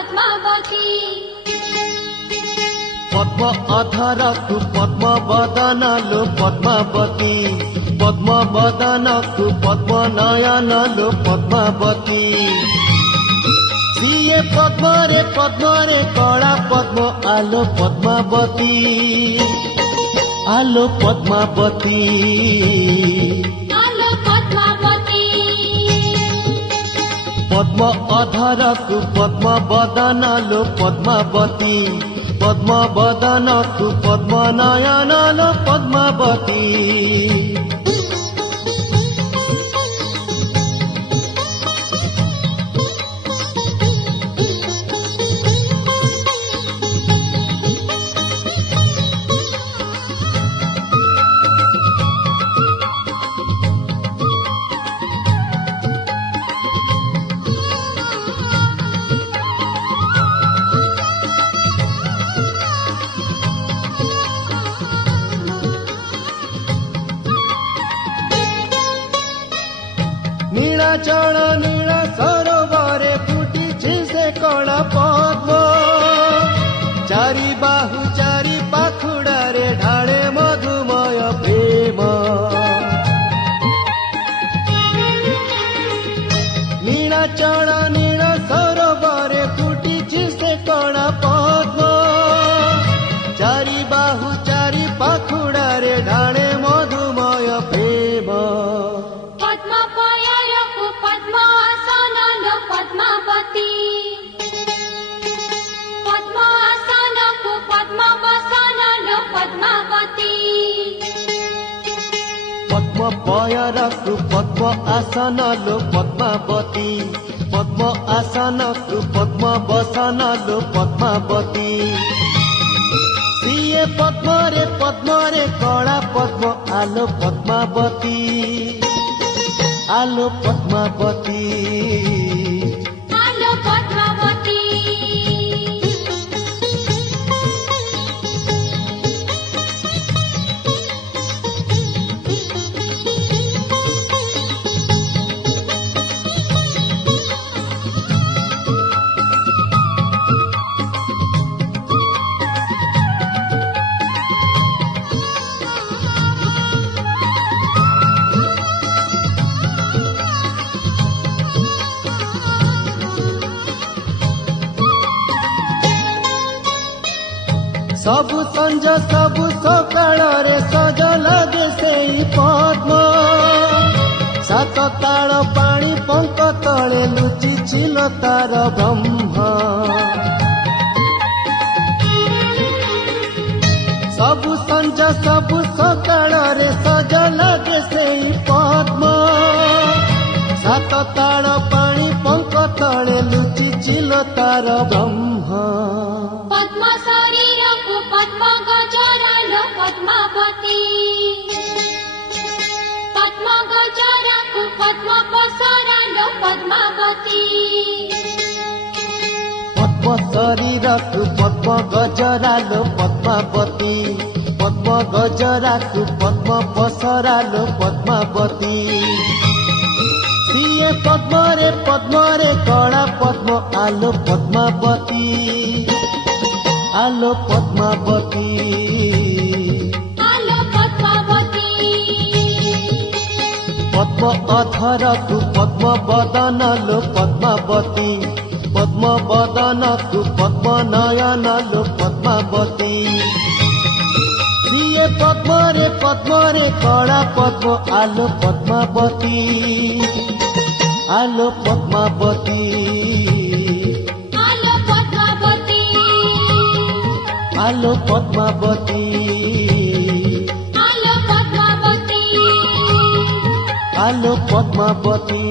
पद्मावती पद्म अधरकु पद्म बदनलो पद्मावती पद्म बदनकु पद्म नयनलो Padmavati CA पद्मरे कला पद्म आलो पद्मावती आलो पद्मावती पद्म अधरकु पद्म बदनलो पद्मावती पद्म बदनकु पद्म नयनलो पद्मावती नीलाचल नीला सरोवरे फुटिछि से कला पद्म चारि बाहु चारि पाखुड़ारे ढाळे मधुमय प्रेम नीलाचल नीला सरोवरे फुटिछि से कला पद्म चारि बाहु चारि पाखुड़ारे ढाळे मधुमय प्रेम पद्मावती पद्मासनकु पद्मवसनलो पद्मावती पद्म पयरकु पद्म आसनलो पद्मावती पद्म आसनकु पद्म वसनलो पद्मावती सीए पद्मरे कला पद्म आलो पद्मावती आलो पद्मावती सबु संज सबु सकाल रे सज लगे से पद्म सात ताल पानी पंख तले लुचि छिल तार ब्रह्म सबु संज सबु सकाल रे सज लगे से पद्म सात ताल पानी पंख तले लुचि छिल तार ब्रह्म पद्म शरीरकु पद्म गजरालो पद्मावती पद्म गजराकु पद्म पसरालो पद्मावती पद्म शरीरकु पद्म गजरालो पद्मावती पद्म गजराकु पद्म पसरालो पद्मावती सीए पद्मरे कला पद्म आलो पद्मावती आलो पद्मावती पद्म अधरकु पद्म बदनलो पद्मावती पद्म बदनकु पद्म नयनलो पद्मावती सीए पद्मरे कला पद्म आलो पद्मावती आलो पद्मावती आलो पद्मावती आलो पद्मावती